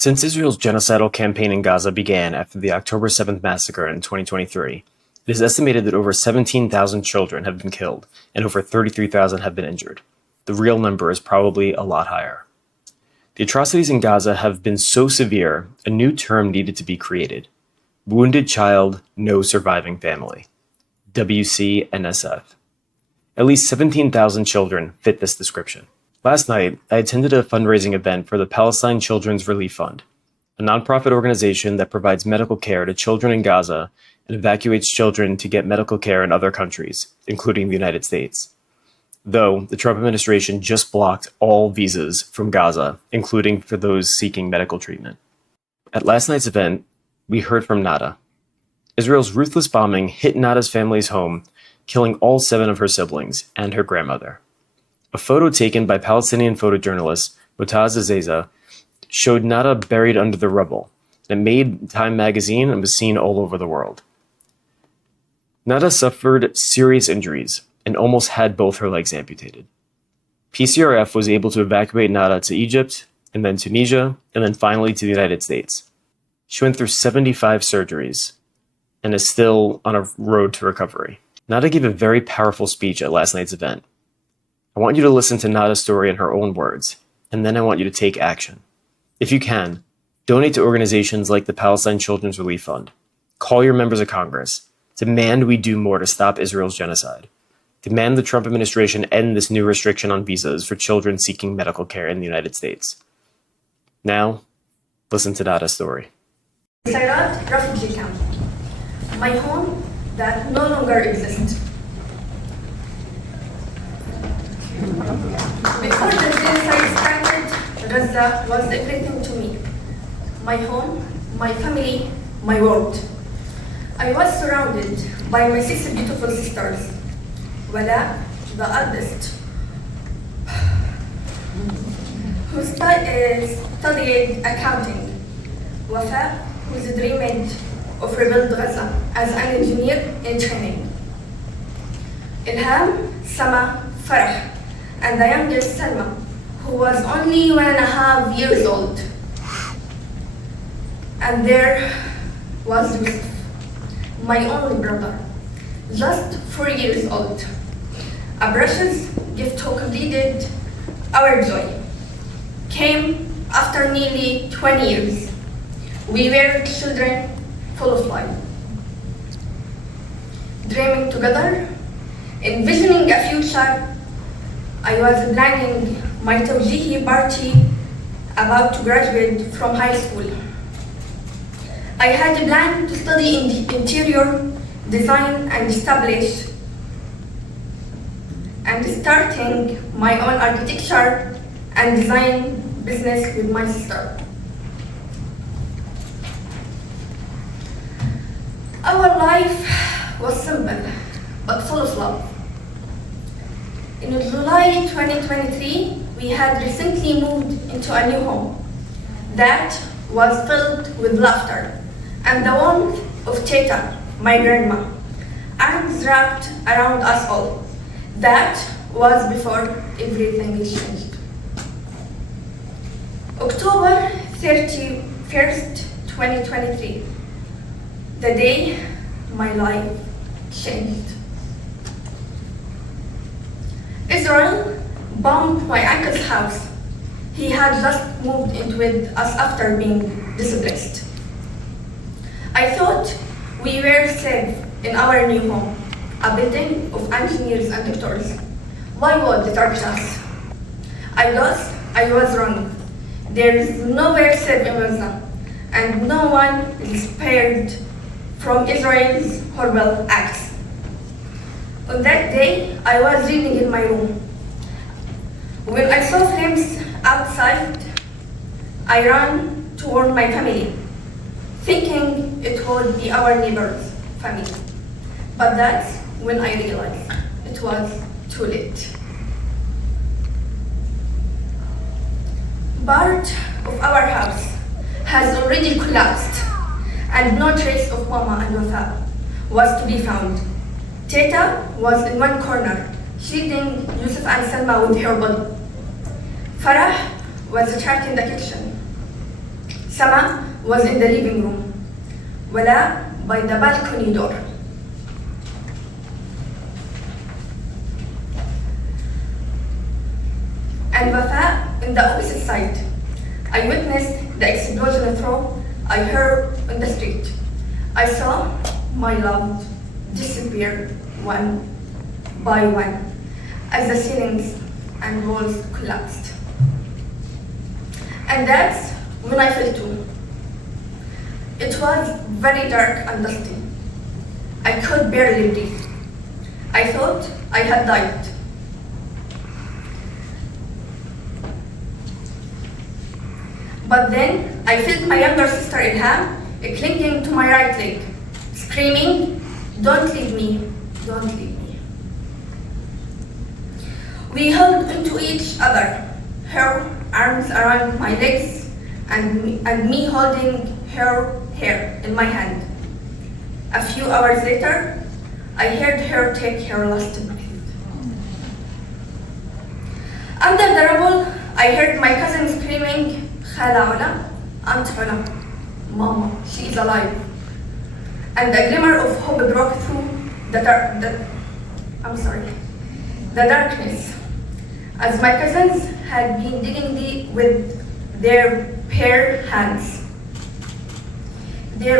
Since Israel's genocidal campaign in Gaza began after the October 7th massacre in 2023, it is estimated that over 17,000 children have been killed and over 33,000 have been injured. The real number is probably a lot higher. The atrocities in Gaza have been so severe, a new term needed to be created. Wounded Child, No Surviving Family. WCNSF. At least 17,000 children fit this description. Last night, I attended a fundraising event for the Palestine Children's Relief Fund, a nonprofit organization that provides medical care to children in Gaza and evacuates children to get medical care in other countries, including the United States. Though the Trump administration just blocked all visas from Gaza, including for those seeking medical treatment. At last night's event, we heard from Nata. Israel's ruthless bombing hit Nata's family's home, killing all 7 of her siblings and her grandmother. A photo taken by Palestinian photojournalist Motaz Azeza showed Nata buried under the rubble. It made Time magazine and was seen all over the world. Nata suffered serious injuries and almost had both her legs amputated. PCRF was able to evacuate Nata to Egypt, and then Tunisia, and then finally to the United States. She went through 75 surgeries and is still on a road to recovery. Nata gave a very powerful speech at last night's event. I want you to listen to Nata's story in her own words, and then I want you to take action. If you can, donate to organizations like the Palestine Children's Relief Fund. Call your members of Congress. Demand we do more to stop Israel's genocide. Demand the Trump administration end this new restriction on visas for children seeking medical care in the United States. Now, listen to Nata's story. Sayrat refugee camp. My home that no longer exists. Before the genocide started, Gaza was everything to me. My home, my family, my world. I was surrounded by my 6 beautiful sisters. Wala, the eldest, who studied accounting. Wafa, who dreamed of rebuild Gaza as an engineer in training. Ilham, Sama, Farah, and the youngest Salma, who was only 1.5 years old. And there was Yusuf, my only brother, just 4 years old. A precious gift who completed our joy came after nearly 20 years. We were children full of life, dreaming together, envisioning a future. I was planning my Tawjihi party about to graduate from high school. I had planned to study in interior design and establish and starting my own architecture and design business with my sister. Our life was simple but full of love. In July 2023, we had recently moved into a new home that was filled with laughter and the warmth of Teta, my grandma, arms wrapped around us all. That was before everything changed. October 31st, 2023, the day my life changed. Israel bombed my uncle's house. He had just moved in with us after being displaced. I thought we were safe in our new home, a building of engineers and doctors. Why would they target us? I guess I was wrong. There is nowhere safe in Gaza, and no one is spared from Israel's horrible acts. On that day, I was reading in my room. When I saw flames outside, I ran to warn my family, thinking it would be our neighbor's family. But that's when I realized it was too late. Part of our house has already collapsed, and no trace of Mama and Wafa was to be found. Teta was in one corner, shielding Yusuf and Salma with her body. Farah was trapped in the kitchen. Sama was in the living room. Wala by the balcony door. And Wafa in the opposite side. I witnessed the explosion through I heard on the street. I saw my loved disappear one by one as the ceilings and walls collapsed. And that's when I fell too. It was very dark and dusty. I could barely breathe. I thought I had died. But then I felt my younger sister Ilham clinging to my right leg, screaming, "Don't leave me, don't leave me." We held into each other, her arms around my legs and me holding her hair in my hand. A few hours later, I heard her take her last breath. Under the rubble, I heard my cousin screaming, "Khala Ola, Aunt Ola, Mama, she is alive." And a glimmer of hope broke through the darkness, as my cousins had been digging deep with their bare hands. They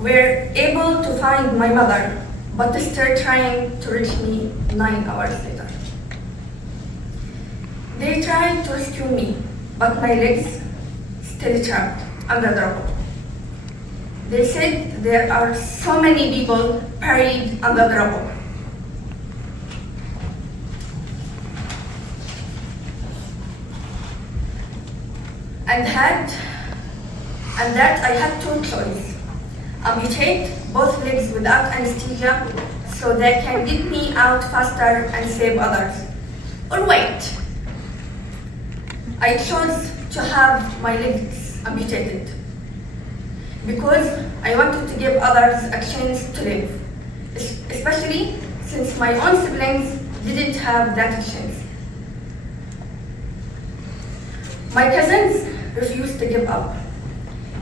were able to find my mother, but still trying to reach me 9 hours later. They tried to rescue me, but my legs still trapped under the rubble. They said there are so many people buried under the rubble. And that I had two choices: amputate both legs without anesthesia so they can get me out faster and save others, or wait. I chose to have my legs amputated because I wanted to give others a chance to live, especially since my own siblings didn't have that chance. My cousins refused to give up.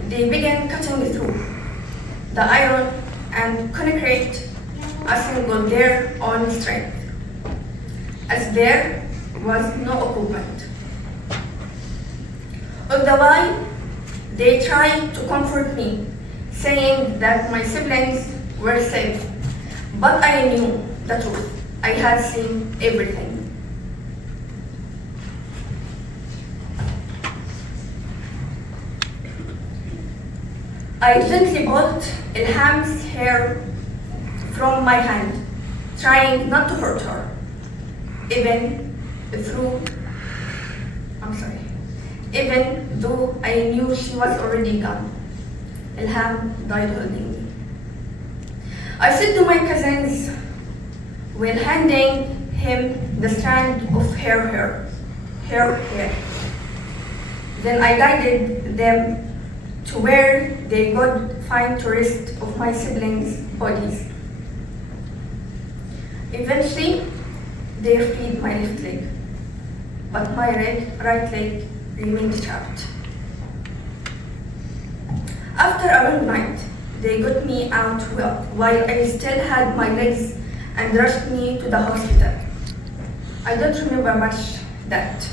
They began cutting through the iron and concrete assembled their own strength, as there was no equipment. All the while, they tried to comfort me, saying that my siblings were safe, but I knew the truth. I had seen everything. I gently pulled Ilham's hair from my hand, trying not to hurt her, even though I knew she was already gone. Ilham died holding me. I said to my cousins, while handing him the strand of her hair. Then I guided them to where they could find the rest of my siblings' bodies. Eventually, they freed my left leg, but my right leg remained trapped. After a long night, they got me out while I still had my legs and rushed me to the hospital. I don't remember much that.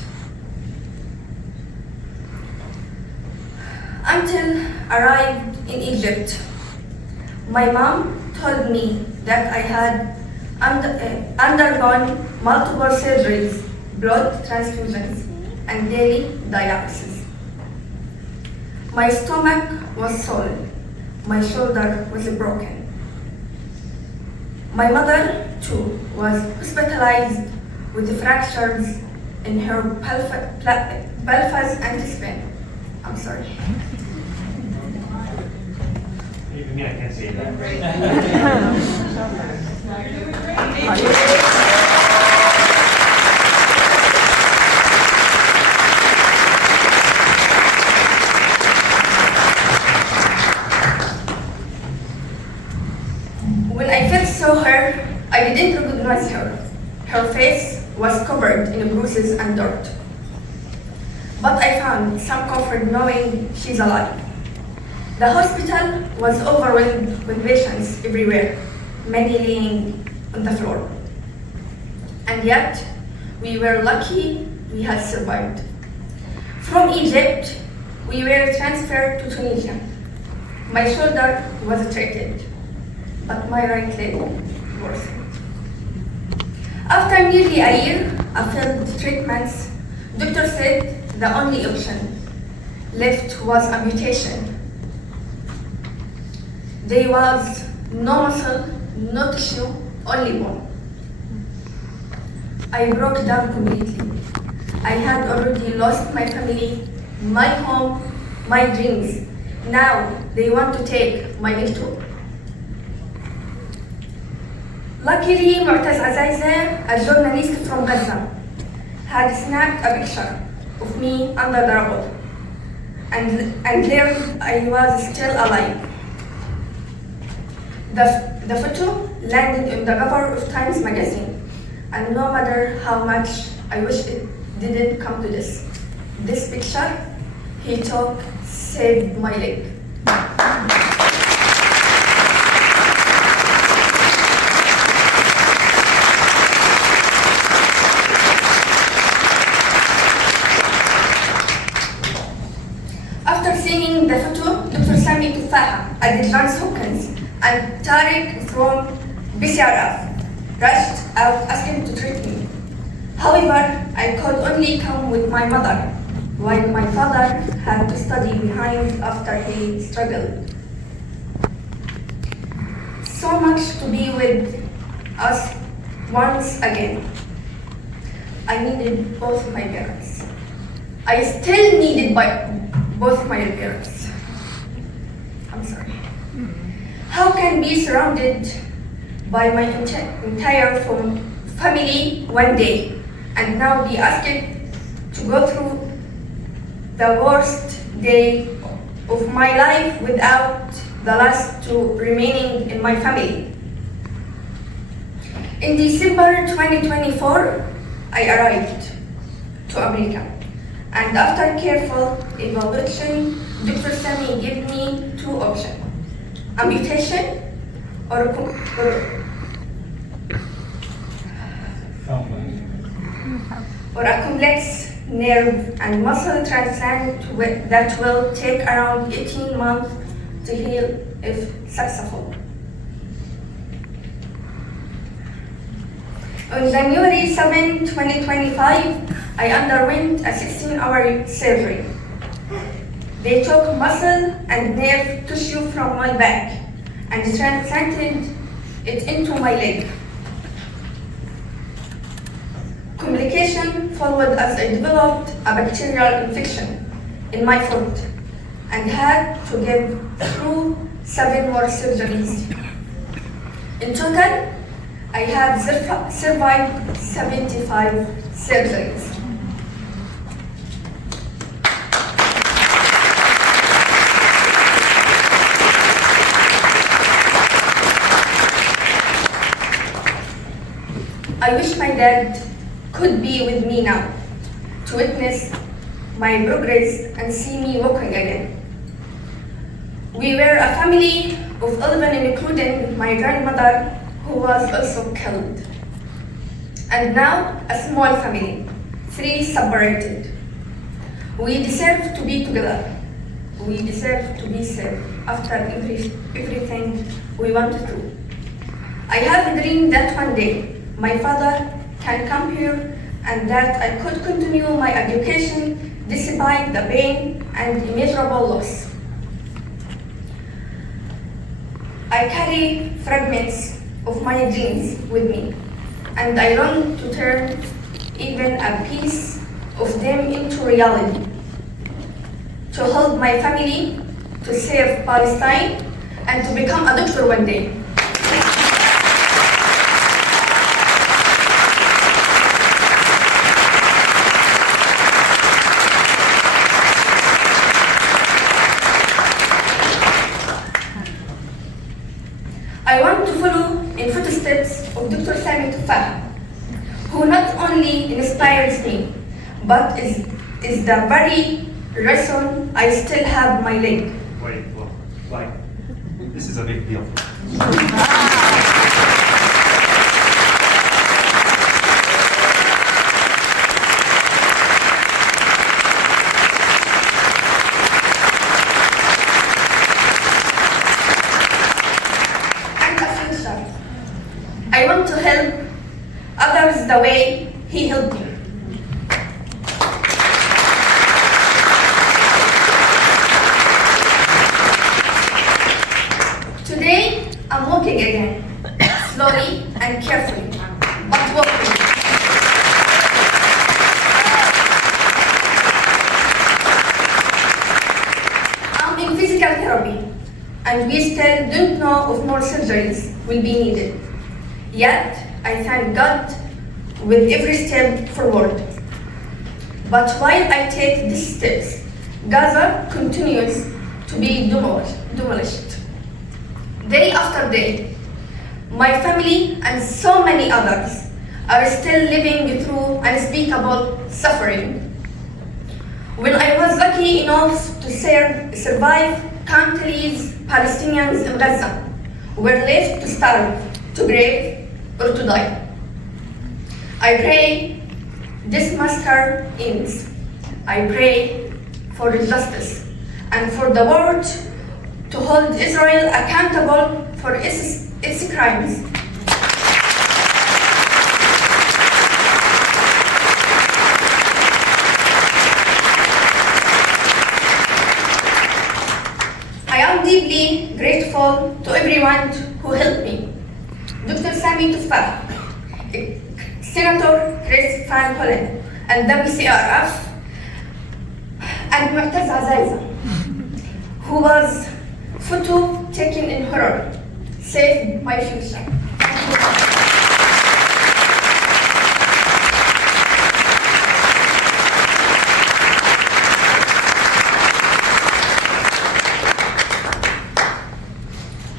Until arrived in Egypt, my mom told me that I had undergone multiple surgeries, blood transfusions, and daily dialysis. My stomach was swollen. My shoulder was broken. My mother, too, was hospitalized with fractures in her pelvis and spine. I'm sorry. Even me, I can't say that. When I first saw her, I didn't recognize her. Her face was covered in bruises and dirt. But I found some comfort knowing she's alive. The hospital was overwhelmed with patients everywhere, many laying on the floor. And yet, we were lucky we had survived. From Egypt, we were transferred to Tunisia. My shoulder was treated, but my right leg worsened. After nearly a year of failed treatments, doctor said the only option left was amputation. There was no muscle, no tissue, only bone. I broke down completely. I had already lost my family, my home, my dreams. Now they want to take my leg too. Luckily, Mu'taz Azaiza, a journalist from Gaza, had snapped a picture of me under the rubble, and learned I was still alive. The photo landed in the cover of Times magazine, and no matter how much I wish it didn't come to this picture he took saved my leg. After seeing the photo, Dr. Sami Tufaha at the Johns Hopkins and Tariq from BCRF rushed out asking to treat me. However, I could only come with my mother, while my father had to study behind after he struggled. So much to be with us once again. I needed both my parents. I still needed both my parents. I'm sorry. How can be surrounded by my entire family one day and now be asked to go through the worst day of my life without the last two remaining in my family? In December 2024, I arrived to America, and after careful evaluation, Dr. Sami gave me two options: amputation or a complex nerve and muscle transplant that will take around 18 months to heal if successful. On January 7, 2025, I underwent a 16-hour surgery. They took muscle and nerve tissue from my back and transplanted it into my leg. Complication followed as I developed a bacterial infection in my foot and had to give through 7 more surgeries. In total, I have survived 75 surgeries. I wish my dad could be with me now to witness my progress and see me walking again. We were a family of 11, including my grandmother, who was also killed. And now a small family, 3 separated. We deserve to be together. We deserve to be safe after everything we went through. I have a dream that one day my father can come here and that I could continue my education despite the pain and immeasurable loss. I carry fragments of my dreams with me, and I long to turn even a piece of them into reality, to hold my family, to save Palestine, and to become a doctor one day. I want to follow in footsteps of Dr. Sami Tufaha, who not only inspires me, but is the very reason I still have my leg. Wait, well, like, this is a big deal. And a future. I want to help others the way he helped me. Today, I'm walking again, slowly and carefully, but walking. I'm in physical therapy, and we still don't know if more surgeries will be needed. Yet, I thank God with every step forward. But while I take these steps, Gaza continues to be demolished. Day after day, my family and so many others are still living through unspeakable suffering. When I was lucky enough to survive, countless Palestinians in Gaza were left to starve, to grave, or to die. I pray this massacre ends. I pray for justice and for the world to hold Israel accountable for its crimes. I am deeply grateful to everyone who helped me. Dr. Sami Tufah, Senator Chris Van Hollen, and WCRF, and Mu'taz Azaiza, who was photo taken in horror, saved my future.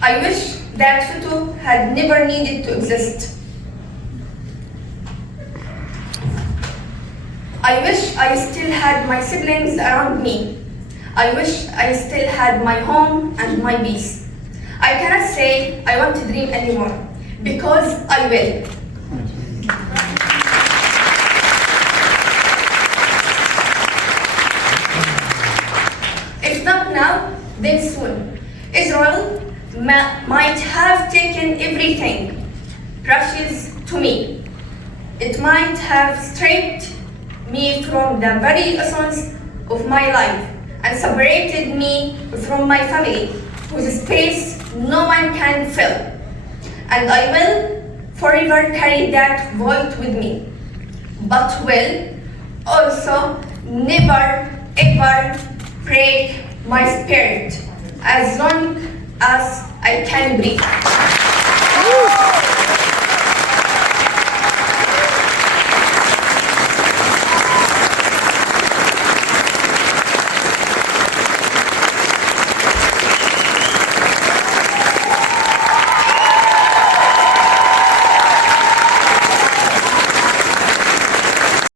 I wish that photo had never needed to exist. I wish I still had my siblings around me. I wish I still had my home and my peace. I cannot say I want to dream anymore, because I will. If not now, then soon. Israel might have taken everything precious to me. It might have stripped me from the very essence of my life and separated me from my family, whose space no one can fill. And I will forever carry that void with me, but will also never ever break my spirit as long as I can breathe.